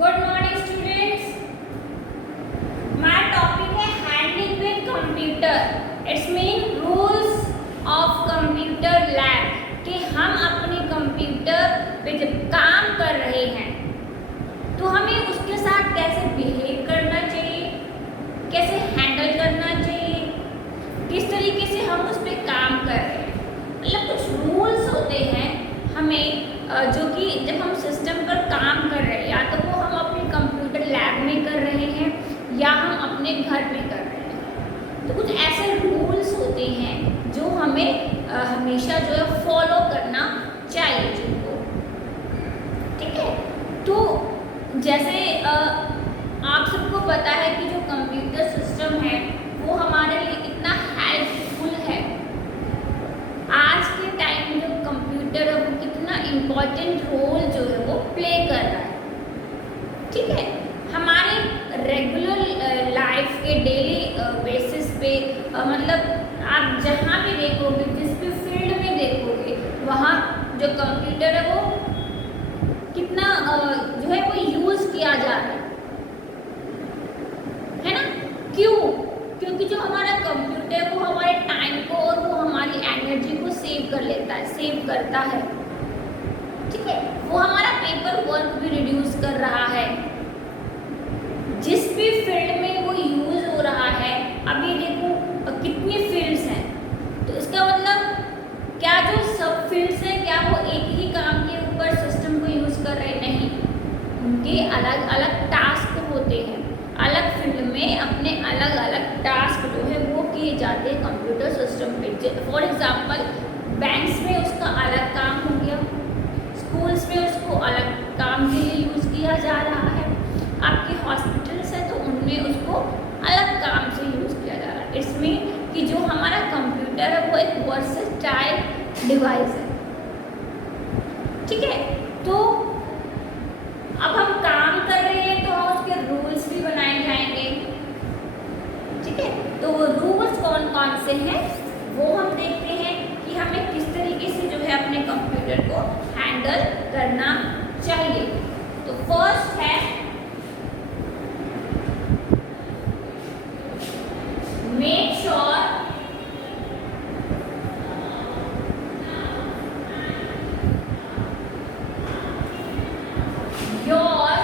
Good morning students. हमारा topic है handling with computer. It's mean rules of computer lab कि हम अपने कंप्यूटर पे जब काम कर रहे हैं तो हमें उसके साथ कैसे बिहेव करना चाहिए, कैसे हैंडल करना चाहिए, किस तरीके से हम उस पर काम कर रहे हैं। मतलब कुछ रूल्स होते हैं हमें जो कि जब हम सिस्टम पर काम कर रहे हैं, या तो वो हम अपने कंप्यूटर लैब में कर रहे हैं या हम अपने घर में कर रहे हैं, तो कुछ ऐसे रूल्स होते हैं जो हमें हमेशा जो है फॉलो करना चाहिए जिनको। ठीक है, तो जैसे आप सबको पता है कि जो कंप्यूटर सिस्टम है वो हमारे लिए कितना हेल्पफुल है। आज के टाइम में जो कंप्यूटर है वो कितना इम्पोर्टेंट रोल जो है वो प्ले कर रहा है। ठीक है, हमारे रेगुलर लाइफ के डेली बेसिस पे मतलब आप जहाँ भी देखोगे, जिस भी फील्ड में देखोगे, वहाँ जो कंप्यूटर है वो कितना जो है वो यूज़ किया जा रहा है ना। क्यों? क्योंकि जो हमारा कंप्यूटर है वो हमारे टाइम को और वो हमारी एनर्जी को सेव कर लेता है, सेव करता है। ठीक है, वो हमारा पेपर वर्क भी रिड्यूस कर रहा है। जिस भी फील्ड में वो यूज हो रहा है, अभी देखो कितनी फील्ड्स हैं, तो इसका मतलब क्या जो सब फील्ड्स हैं क्या वो एक ही काम के ऊपर सिस्टम को यूज कर रहे? नहीं, उनके अलग अलग टास्क होते हैं। अलग फील्ड में अपने अलग अलग टास्क जो है वो किए जाते हैं कंप्यूटर सिस्टम पे। फॉर एग्जांपल बैंक्स में उसका अलग काम हो गया, स्कूल्स में उसको अलग काम के लिए यूज़ किया जा रहा है, आपके हॉस्पिटल्स हैं तो उनमें उसको अलग काम से यूज़ किया जा रहा है। इसमें कि जो हमारा कंप्यूटर है वो एक वर्सेटाइल डिवाइस है। ठीक है, तो अब हम काम कर रहे हैं तो हम उसके रूल्स भी बनाए जाएंगे। ठीक है, तो वो रूल्स कौन कौन से हैं वो हम देखते हैं कि हमें किस तरीके से जो है अपने कंप्यूटर को हैंडल करना चाहिए। तो फर्स्ट है मेक श्योर योर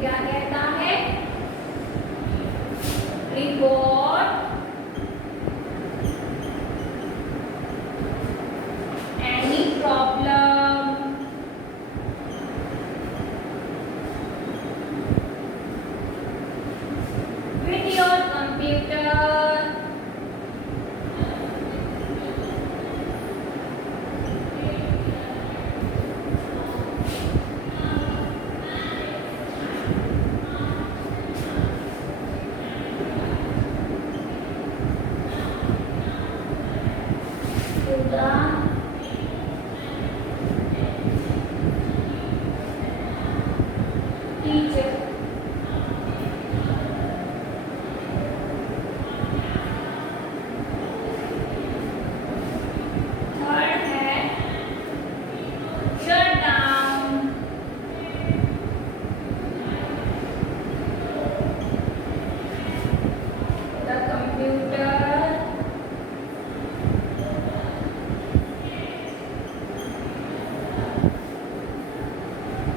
क्या कहता है? Report any problem with your computer.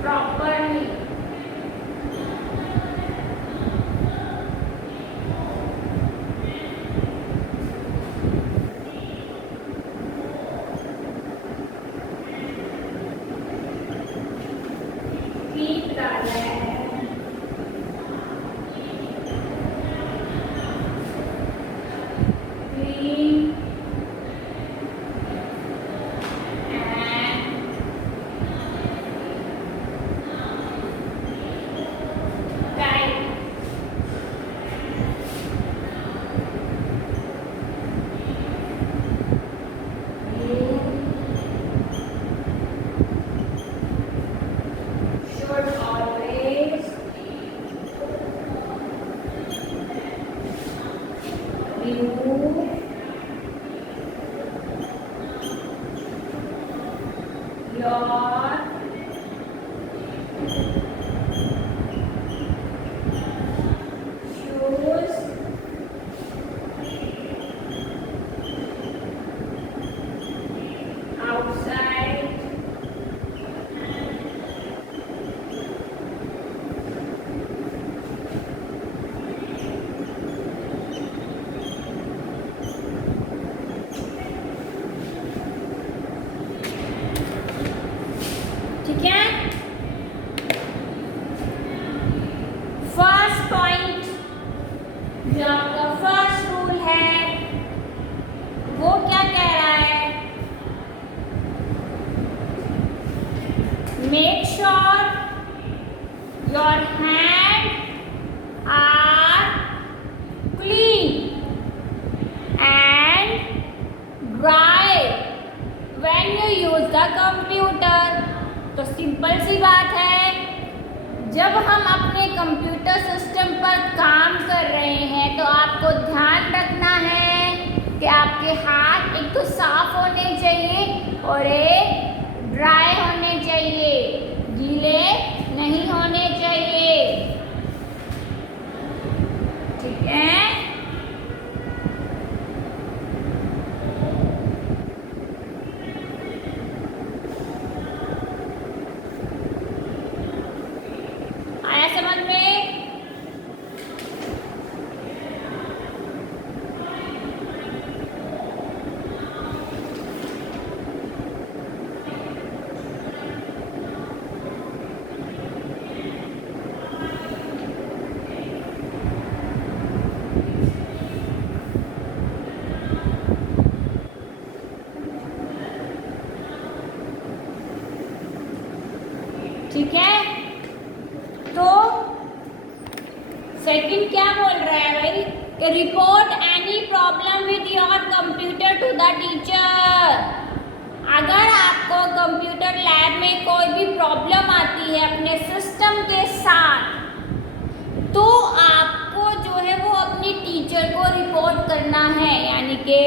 properly ठीक है। फर्स्ट पॉइंट जो आपका फर्स्ट रूल है वो क्या कह रहा है? Make sure your hand are clean and dry when you use the computer। तो सिंपल सी बात है, जब हम अपने कंप्यूटर सिस्टम पर काम कर रहे हैं तो आपको ध्यान रखना है कि आपके हाथ एक तो साफ होने चाहिए और एक ड्राई होने चाहिए, गीले नहीं होने चाहिए। ठीक है। समझ में? ठीक है। तो सेकंड क्या बोल रहा है भाई कि report any problem with your computer to the teacher. अगर आपको कंप्यूटर लैब में कोई भी प्रॉब्लम आती है अपने सिस्टम के साथ तो आपको जो है वो अपनी टीचर को रिपोर्ट करना है। यानी कि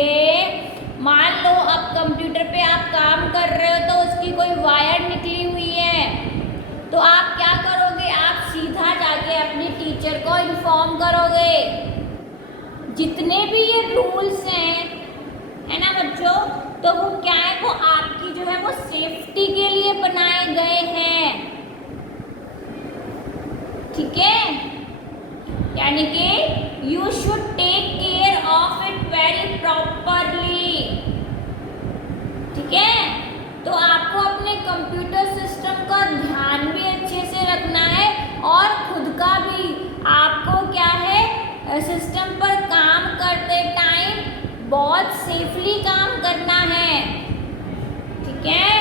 मान लो अब कंप्यूटर पे आप काम कर रहे हो तो उसकी कोई वायर निकली हुई है तो आप क्या करोगे? आप सीधा जाके अपनी टीचर को इन्फॉर्म करोगे। जितने भी ये रूल्स हैं, है ना बच्चों, तो वो क्या है, वो आपकी जो है वो सेफ्टी के लिए बनाए गए हैं। ठीक है। यानी कि you should take care of it very properly. ठीक है। तो आपको अपने कंप्यूटर सिस्टम का ध्यान भी अच्छे से रखना है और खुद का भी आपको क्या है, सिस्टम पर काम करते टाइम बहुत सेफली काम करना है। ठीक है।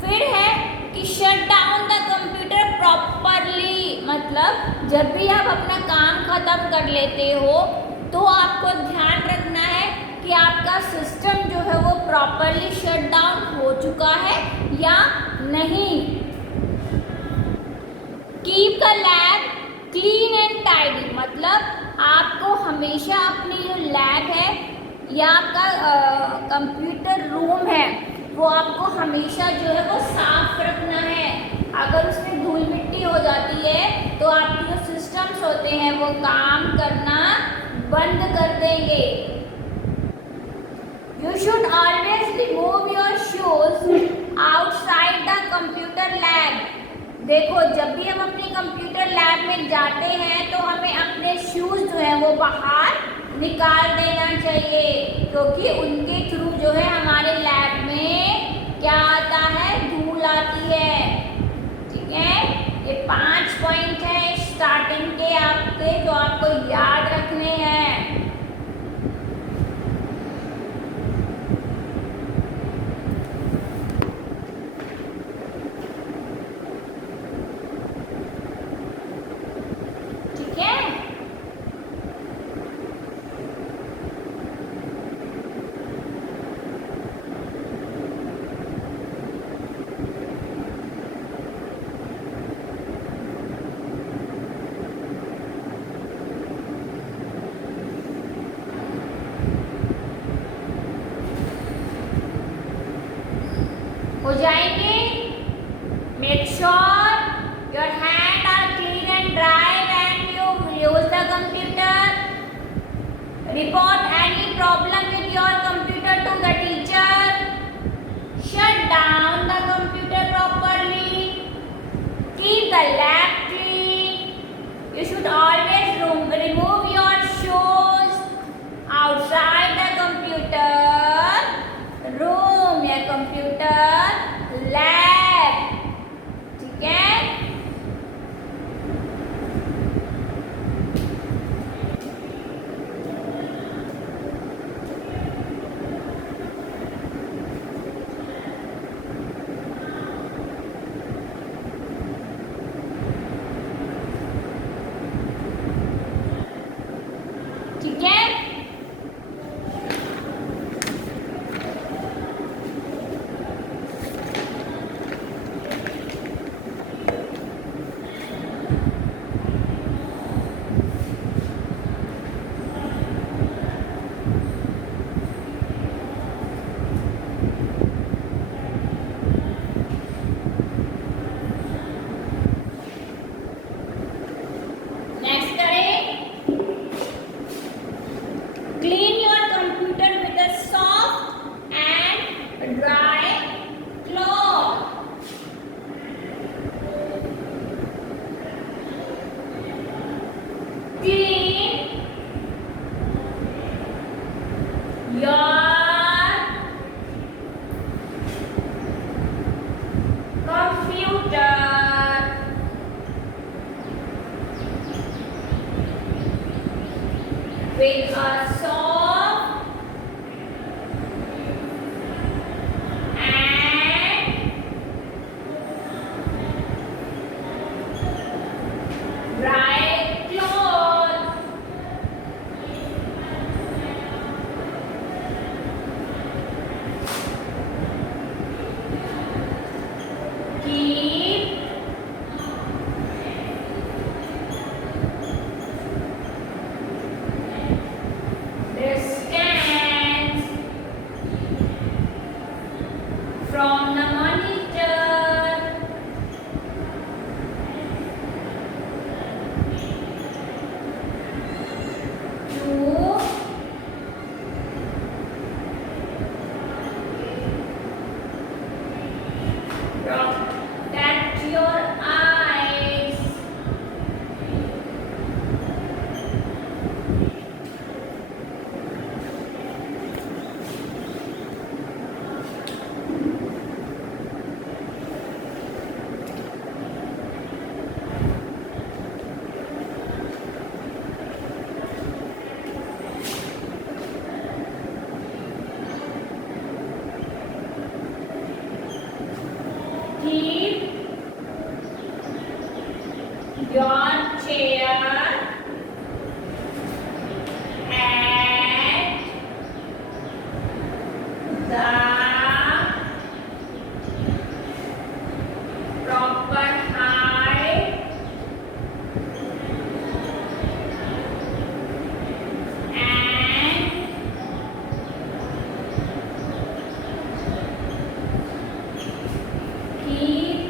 फिर है कि shut down the computer properly, मतलब जब भी आप अपना काम खत्म कर लेते हो तो आपको ध्यान रखना है कि आपका सिस्टम जो है वो प्रॉपरली शट डाउन हो चुका है या नहीं। Keep the lab clean and tidy, मतलब आपको हमेशा अपनी जो लैब है या आपका कंप्यूटर रूम है वो आपको हमेशा जो है वो साफ रखना है। अगर उसमें धूल मिट्टी हो जाती है तो आपके जो सिस्टम्स होते हैं वो काम करना बंद कर देंगे। You should always remove your shoes outside the computer lab। देखो, जब भी हम अपनी कंप्यूटर लैब में जाते हैं तो हमें अपने शूज जो है वो बाहर निकाल देना चाहिए, क्योंकि उनके थ्रू जो है हमारे लैब में क्या आता है, धूल आती है। ठीक है। ये 5 पॉइंट है स्टार्टिंग के आपके जो आपको याद रखने हैं। हो जाएंगे। Make sure your hand are clean and dry when you use the computer. Report any problem with your computer to the teacher. Shut down the computer properly. Keep the lab clean. You should always remove your shoes outside the computer room या computer lab. with a soft and dry cloth. Keep distance from the monitor. To protect your eyes. Keep your chair at the proper height and keep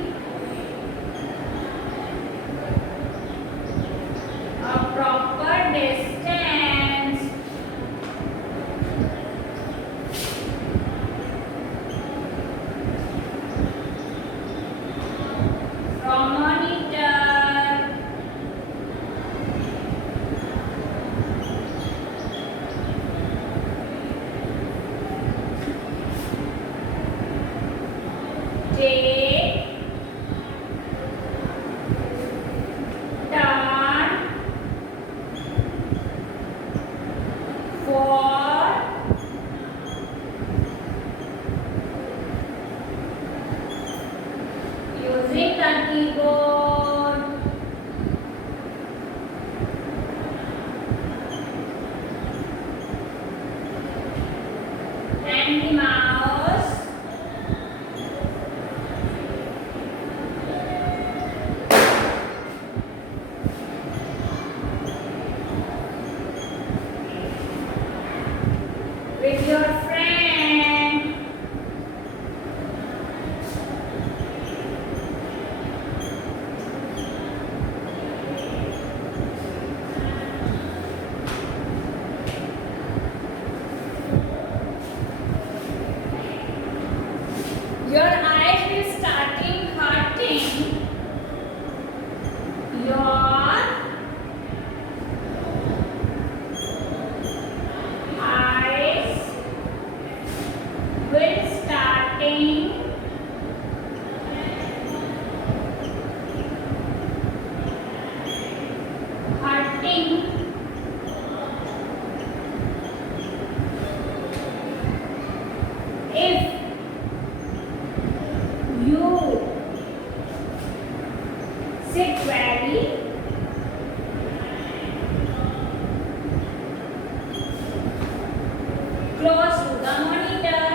a proper distance from monitor. Take turn for using the keyboard. And the mouse. With your friend. Your eyes will starting hurting. Your eyes will starting hurting. If you sit very close to the monitor.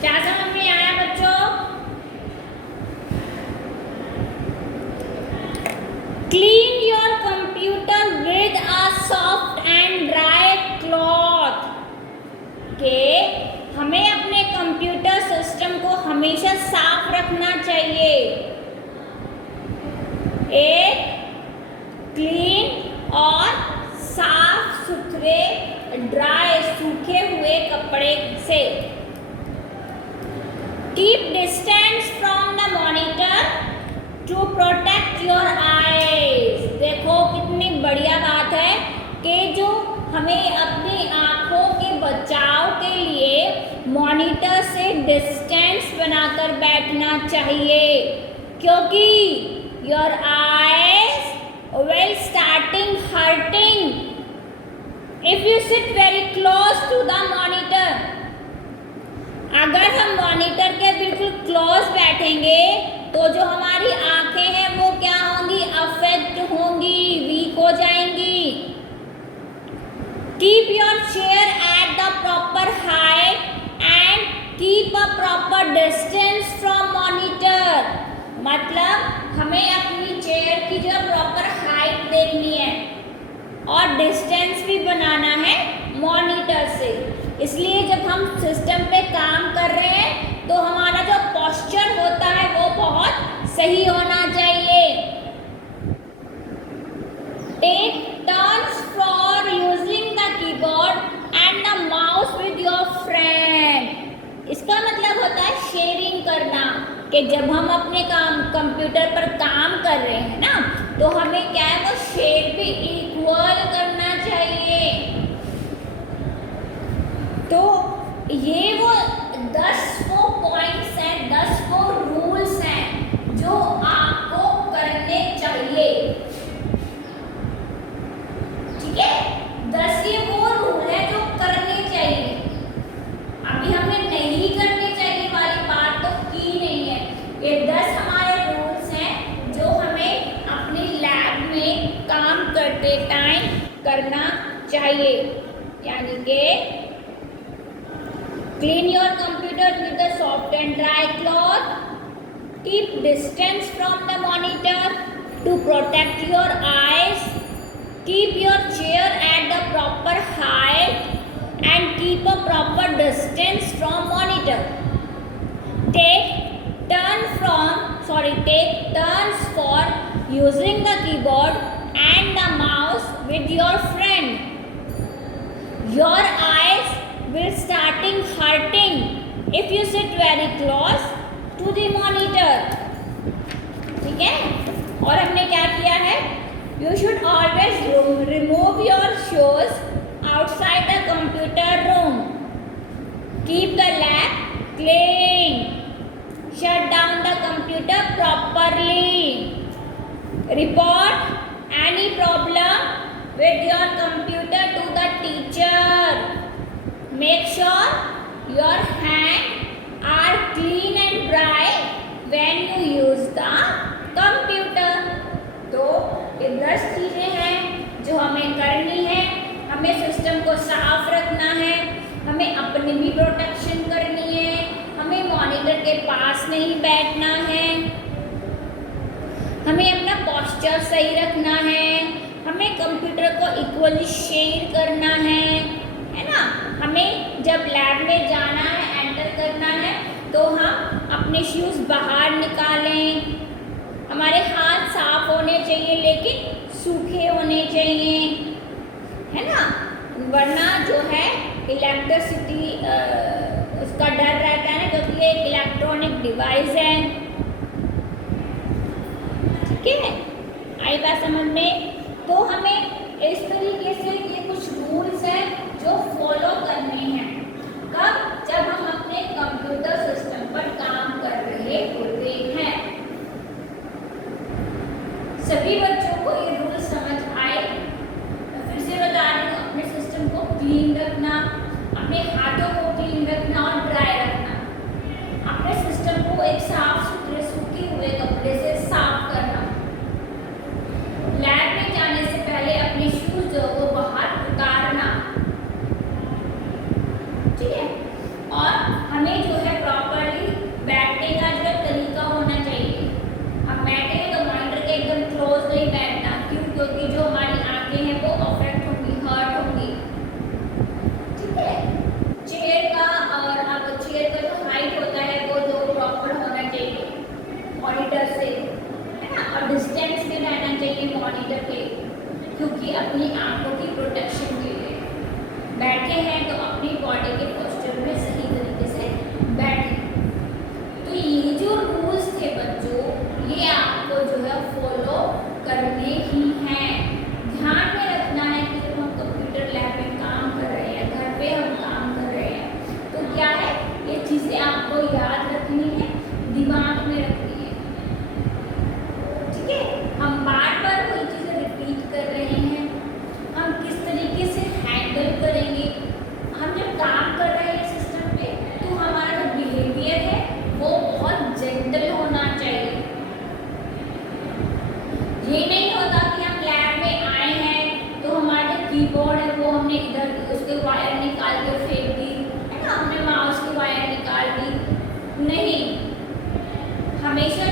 क्या समझ में आया बच्चों? Clean your computer with a soft and dry cloth. के हमें अपने computer system को हमेशा साफ रखना चाहिए। एक क्लीन और साफ सुथरे ड्राई सूखे हुए कपड़े से। Keep distance from the monitor to protect your eyes. देखो कितनी बढ़िया बात है कि जो हमें अपनी आँखों बचाव के लिए मॉनिटर से डिस्टेंस बनाकर बैठना चाहिए, क्योंकि your eyes will starting hurting if you sit very close to the monitor. अगर हम मॉनिटर के बिल्कुल क्लोज बैठेंगे तो जो हमारी आंखें हैं वो क्या होंगी, अफेक्ट होंगी, वीक हो जाएंगी। Keep your chair at the proper height and keep a proper distance from monitor. मतलब हमें अपनी चेयर की जो प्रॉपर हाइट देखनी है और डिस्टेंस भी बनाना है मॉनिटर से। इसलिए जब हम सिस्टम पे काम कर रहे हैं तो हमारा जो पोस्चर होता है वो बहुत सही होना चाहिए। Take turns for using the keyboard and the mouse with your friend. इसका मतलब होता है शेयरिंग करना, कि जब हम अपने कंप्यूटर पर काम कर रहे हैं ना तो हमें क्या है, वो शेयर भी इक्वल करना चाहिए। तो ये वो 10 वो पॉइंट्स हैं, 10 वो रूल्स हैं जो आपको करने चाहिए। ठीक है, 10 ये वो रूल है जो करने चाहिए। अभी हमने नहीं करने चाहिए वाली बात तो की नहीं है। ये 10 हमारे रूल्स हैं जो हमें अपनी लैब में काम करते टाइम करना चाहिए। यानी कि clean your computer with a soft and dry cloth, keep distance from the monitor to protect your eyes, keep your chair at the proper height and keep a proper distance from monitor. Take turns for using the keyboard and the mouse with your friend. Your eyes will starting hurting if you sit very close to the monitor. ठीक है, और हमने क्या किया है, you should always remove your shoes outside the computer room. Keep the lab clean. Shut down the computer properly. Report any problem with your computer to the teacher. Make sure your hands are clean and dry when you use the computer. तो ये 10 चीज़ें हैं जो हमें करनी है। हमें system को साफ रखना है, हमें अपनी भी प्रोटेक्शन करनी है, हमें मॉनिटर के पास नहीं बैठना है, हमें अपना पोस्चर सही रखना है, हमें कंप्यूटर को इक्वली शेयर करना है ना। हमें जब लैब में जाना है, एंटर करना है, तो हम अपने शूज़ बाहर निकालें। हमारे हाथ साफ होने चाहिए लेकिन सूखे होने चाहिए, है ना, वरना जो है इलेक्ट्रिसिटी उसका डर रहता है ना, क्योंकि ये एक इलेक्ट्रॉनिक डिवाइस है। ठीक है, आई बात समझ में। तो हमें इस तरीके से ये कुछ रूल्स हैं जो फॉलो करने हैं। कब? जब हम अपने कंप्यूटर सिस्टम पर काम कर रहे होते हैं। सभी बच्चों को ये रूल समझ आए? फिर से बता रही हूँ, अपने सिस्टम को क्लीन रखना, अपने हाथों को क्लीन रखना और ड्राई रखना, अपने सिस्टम को एक साफ सुथरे सूखे हुए कपड़े से साफ करना, लैब में जाने से पहले अपने शूज जो वो बाहर उतारना। ठीक है, और हमें जो है प्रॉपर्ली बैठने का जो तरीका होना चाहिए। अब बैठे तो मॉनिटर के एकदम क्लोज नहीं बैठना। क्यों? क्योंकि जो हमारी आंखें हैं वो अफेक्ट होंगी, हर्ट होंगी। ठीक है, चेयर का और अब चेयर का जो हाइट होता है वो जो प्रॉपर होना चाहिए मॉनिटर से, है ना, और डिस्टेंस में रहना चाहिए मॉनिटर के, क्योंकि अपनी आंखों की प्रोटेक्शन के लिए बैठे हैं तो अपनी बॉडी के पोस्चर में सही तरीके से बैठे। तो ये जो रूल्स थे बच्चों, ये आपको जो है फॉलो करने ही हैं। ध्यान में रखना है कि जब हम कंप्यूटर लैब में काम कर रहे हैं, घर पे हम काम ये नहीं होता कि हम लैब में आए हैं तो हमारा जो कीबोर्ड है वो हमने इधर उसके वायर निकाल के फेंक दी, है ना, हमने माउस की वायर निकाल दी। नहीं, हमेशा